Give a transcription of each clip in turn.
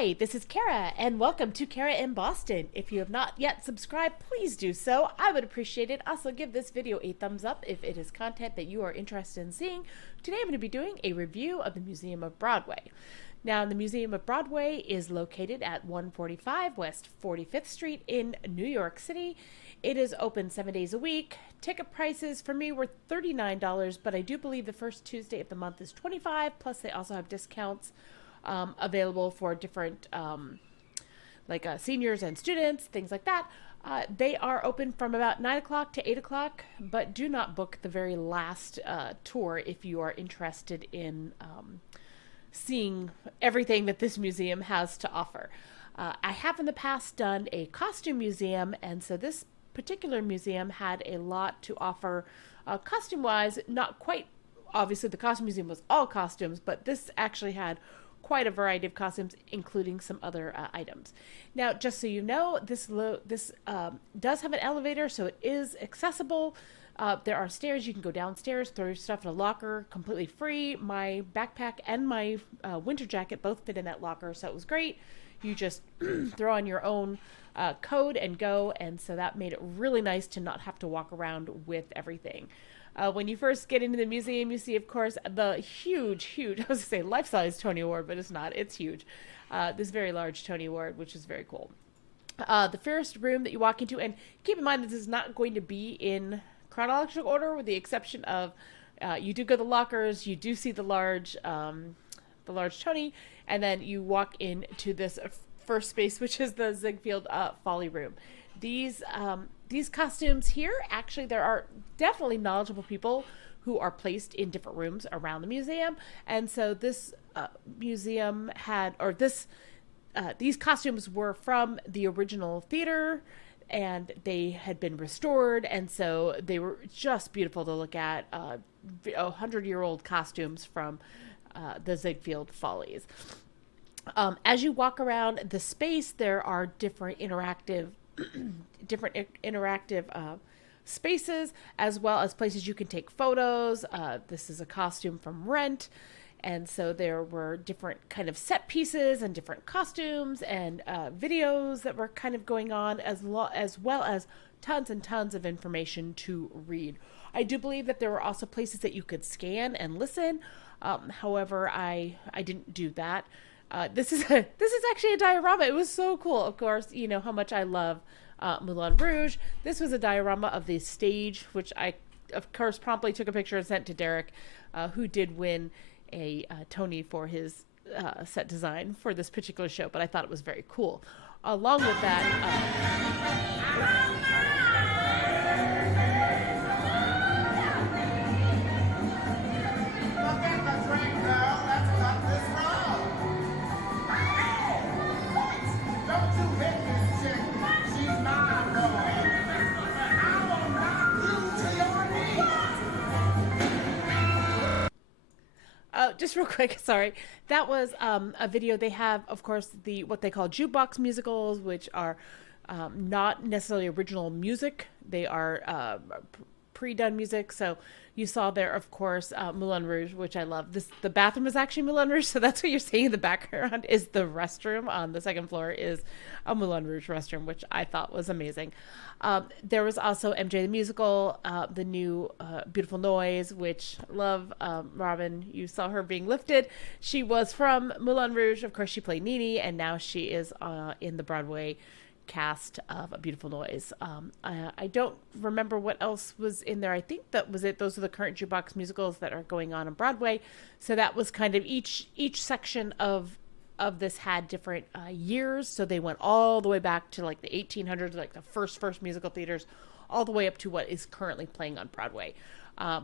Hi, this is Kara, and welcome to Kara in Boston. If you have not yet subscribed, please do so. I would appreciate it. Also, give this video a thumbs up if it is content that you are interested in seeing. Today, I'm going to be doing a review of the Museum of Broadway. Now, the Museum of Broadway is located at 145 West 45th Street in New York City. It is open 7 days a week. Ticket prices for me were $39, but I do believe the first Tuesday of the month is $25, plus they also have discounts available for different seniors and students, things like that. They are open from about 9 o'clock to 8 o'clock, but do not book the very last tour if you are interested in seeing everything that this museum has to offer. I have in the past done a costume museum, and so this particular museum had a lot to offer costume-wise. Not quite, obviously the costume museum was all costumes, but this actually had quite a variety of costumes, including some other items. Now, just so you know, this does have an elevator, so it is accessible. There are stairs. You can go downstairs, throw your stuff in a locker completely free. My backpack and my winter jacket both fit in that locker, so it was great. You just throw on your own code and go, and so that made it really nice to not have to walk around with everything. When you first get into the museum, you see, of course, the huge, I was going to say life-size Tony Award, but it's not. It's huge. This very large Tony Award, which is very cool. The first room that you walk into, and keep in mind this is not going to be in chronological order, with the exception of you do go to the lockers, you do see the large Tony, and then you walk into this first space, which is the Ziegfeld Folly Room. These costumes here, actually, there are definitely knowledgeable people who are placed in different rooms around the museum, and so this museum had, or these costumes were from the original theater, and they had been restored, and so they were just beautiful to look at. 100-year-old costumes from the Ziegfeld Follies. As you walk around the space, there are different interactive spaces, as well as places you can take photos. This is a costume from Rent, and so there were different kind of set pieces and different costumes and videos that were kind of going on, as well as tons and tons of information to read. I do believe that there were also places that you could scan and listen. However, I didn't do that. This is actually a diorama. It was so cool. Of course, you know how much I love Moulin Rouge. This was a diorama of the stage, which I, of course, promptly took a picture and sent to Derek, who did win a Tony for his set design for this particular show. But I thought it was very cool. Along with that. Just real quick, sorry. That was a video. They have, of course, what they call jukebox musicals, which are not necessarily original music. They are pre-done music. So you saw there, of course, Moulin Rouge, which I love. The bathroom is actually Moulin Rouge, so that's what you're seeing in the background is the restroom. On the second floor is a Moulin Rouge restroom, which I thought was amazing. There was also MJ the Musical, the new Beautiful Noise, which love. Robin, you saw her being lifted. She was from Moulin Rouge. Of course, she played Nini, and now she is in the Broadway cast of A Beautiful Noise. I don't remember what else was in there. I think that was it. Those are the current jukebox musicals that are going on Broadway. So that was kind of each section of this had different years. So they went all the way back to like the 1800s, like the first musical theaters, all the way up to what is currently playing on Broadway.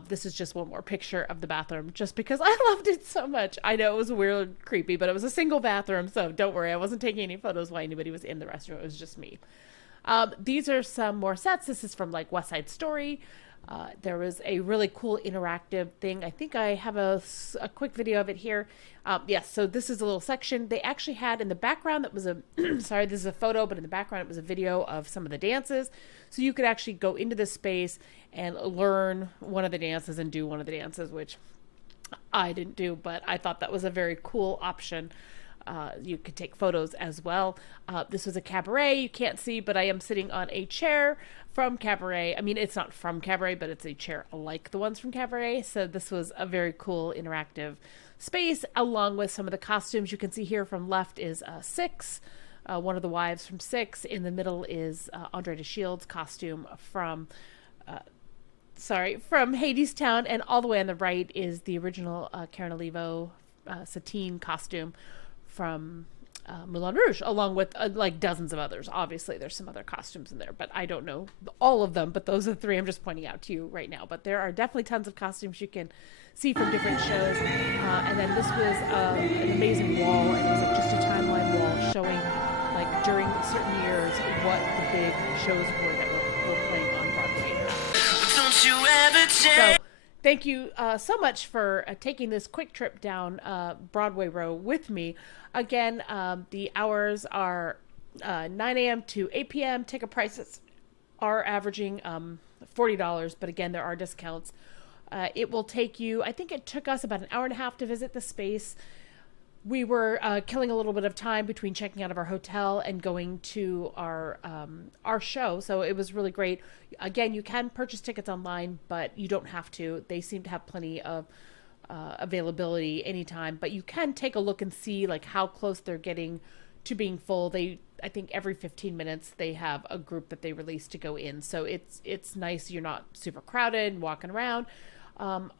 This is just one more picture of the bathroom, just because I loved it so much. I know it was weird, creepy, but it was a single bathroom, so don't worry. I wasn't taking any photos while anybody was in the restroom. It was just me. These are some more sets. This is from like West Side Story. There was a really cool interactive thing. I think I have a quick video of it here. Yes, so this is a little section. They actually had in the background that was a, sorry, this is a photo, but in the background it was a video of some of the dances. So you could actually go into this space and learn one of the dances and do one of the dances, which I didn't do, but I thought that was a very cool option You could take photos as well. This was a cabaret. You can't see, but I am sitting on a chair from Cabaret. I mean, it's not from Cabaret, but it's a chair like the ones from Cabaret. So this was a very cool interactive space, along with some of the costumes. You can see here from left is Six, one of the wives from Six. In the middle is Andre de Shield's costume from Hadestown, and all the way on the right is the original Karen Olivo Satine costume from Moulin Rouge, along with like dozens of others. Obviously, there's some other costumes in there, but I don't know all of them. But those are the three I'm just pointing out to you right now. But there are definitely tons of costumes you can see from different shows. And then this was an amazing wall, and it was like just a timeline wall showing like during certain years what the big shows were that were playing on Broadway. Don't you ever change. So, thank you so much for taking this quick trip down Broadway Row with me. Again, the hours are 9 a.m. to 8 p.m. Ticket prices are averaging $40, but again, there are discounts. It will take you, I think it took us about an hour and a half to visit the space. We were killing a little bit of time between checking out of our hotel and going to our show, so it was really great. Again, you can purchase tickets online, but you don't have to. They seem to have plenty of availability anytime, but you can take a look and see like how close they're getting to being full. I think every 15 minutes they have a group that they release to go in, so it's nice. You're not super crowded and walking around.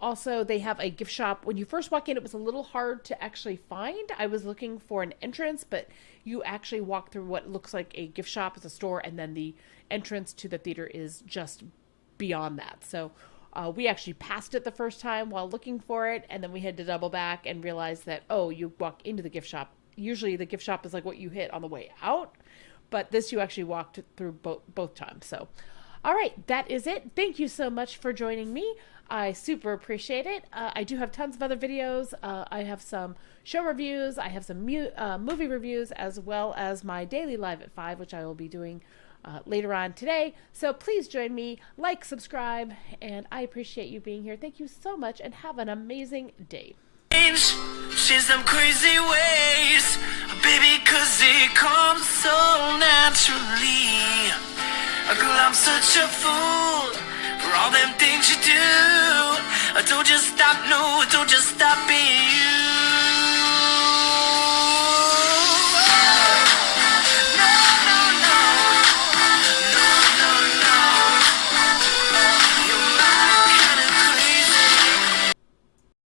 Also, they have a gift shop. When you first walk in, it was a little hard to actually find. I was looking for an entrance, but you actually walk through what looks like a gift shop. It's a store, and then the entrance to the theater is just beyond that. So we actually passed it the first time while looking for it, and then we had to double back and realize that, oh, you walk into the gift shop. Usually the gift shop is like what you hit on the way out, but this you actually walked through both times. So, all right, that is it. Thank you so much for joining me. I super appreciate it. I do have tons of other videos. I have some show reviews. I have some movie reviews, as well as my daily live at 5, which I will be doing later on today. So please join me, like, subscribe, and I appreciate you being here. Thank you so much, and have an amazing day. Change them crazy ways, baby, 'cause it comes so naturally. Girl, I'm such a fool for all them things you do. Don't just stop, no, don't just stop.